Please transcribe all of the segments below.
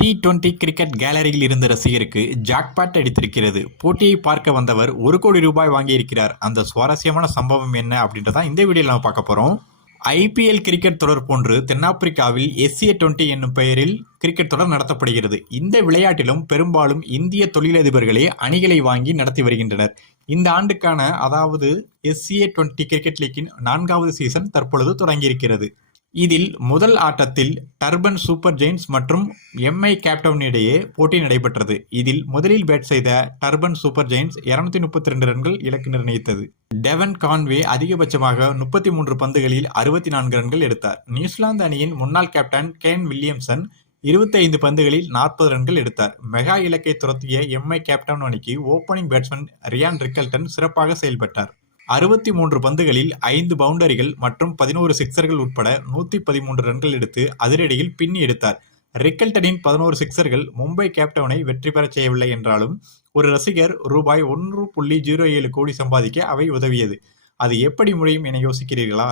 T20 cricket கேலரியில் இருந்த ரசிகருக்கு jackpot அடித்திருக்கிறது. போட்டியை பார்க்க வந்தவர் ₹1,00,00,000 வாங்கியிருக்கிறார். அந்த சுவாரஸ்யமான சம்பவம் என்ன அப்படின்றத இந்த வீடியோவில் நம்ம பார்க்க போறோம். ஐபிஎல் கிரிக்கெட் தொடர் போன்று தென்னாப்பிரிக்காவில் SA20 என்னும் பெயரில் கிரிக்கெட் தொடர் நடத்தப்படுகிறது. இந்த விளையாட்டிலும் பெரும்பாலும் இந்திய தொழிலதிபர்களே அணிகளை வாங்கி நடத்தி வருகின்றனர். இந்த ஆண்டுக்கான அதாவது SA20 கிரிக்கெட் லீக்கின் 4வது சீசன் தற்பொழுது தொடங்கியிருக்கிறது. இதில் முதல் ஆட்டத்தில் டர்பன் சூப்பர் ஜெயின்ட்ஸ் மற்றும் எம்ஐ கேப்டவுன் இடையே போட்டி நடைபெற்றது. இதில் முதலில் பேட் செய்த டர்பன் சூப்பர் ஜெயின்ட்ஸ் 232 ரன்கள் இலக்கு நிர்ணயித்தது. டெவன் கான்வே அதிகபட்சமாக 33 பந்துகளில் 64 ரன்கள் எடுத்தார். நியூசிலாந்து அணியின் முன்னாள் கேப்டன் கேன் வில்லியம்சன் 25 பந்துகளில் 40 ரன்கள் எடுத்தார். மெகா இலக்கை துரத்திய எம்ஐ கேப்டவுன் அணிக்கு ஓபனிங் பேட்ஸ்மேன் ரியான் ரிக்கல்டன் சிறப்பாக செயல்பட்டார். 63 பந்துகளில் 5 பவுண்டரிகள் மற்றும் 11 சிக்சர்கள் உட்பட 113 ரன்கள் எடுத்து அதிரடியில் பின்னி எடுத்தார். ரிக்கல்டனின் 11 சிக்சர்கள் மும்பை கேப்டவுனை வெற்றி பெறச் செய்யவில்லை என்றாலும் ஒரு ரசிகர் ₹1.07 கோடி சம்பாதிக்க அவை உதவியது. அது எப்படி முடியும் என யோசிக்கிறீர்களா?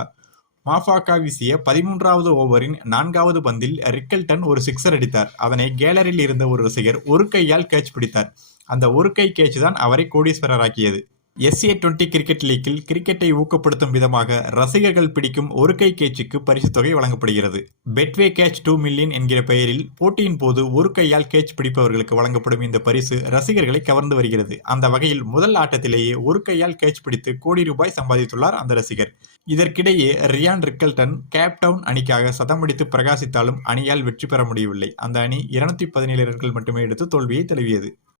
மாஃபாக்கா வீசிய 13வது ஓவரின் 4வது பந்தில் ரிக்கல்டன் ஒரு சிக்சர் அடித்தார். அதனை கேலரியில் இருந்த ஒரு ரசிகர் ஒரு கையால் கேட்ச் பிடித்தார். அந்த ஒரு கை கேட்ச் தான் அவரை கோடீஸ்வரராக்கியது. SA20 கிரிக்கெட் லீக்கில் கிரிக்கெட்டை ஊக்கப்படுத்தும் விதமாக ரசிகர்கள் பிடிக்கும் ஒரு கை கேட்சுக்கு பரிசு தொகை வழங்கப்படுகிறது. பெட்வே கேட்ச் 2 மில்லியன் என்கிற பெயரில் போட்டியின் போது ஒரு கையால் கேட்ச் பிடிப்பவர்களுக்கு வழங்கப்படும் இந்த பரிசு ரசிகர்களை கவர்ந்து வருகிறது. அந்த வகையில் முதல் ஆட்டத்திலேயே ஒரு கையால் கேட்ச் பிடித்து ₹1,00,00,000 சம்பாதித்துள்ளார் அந்த ரசிகர். இதற்கிடையே ரியான் ரிக்கல்டன் கேப்டவுன் அணிக்காக சதமடித்து பிரகாசித்தாலும் அணியால் வெற்றி பெற முடியவில்லை. அந்த அணி 217 ரன்கள் மட்டுமே எடுத்து தோல்வியை தழுவியது.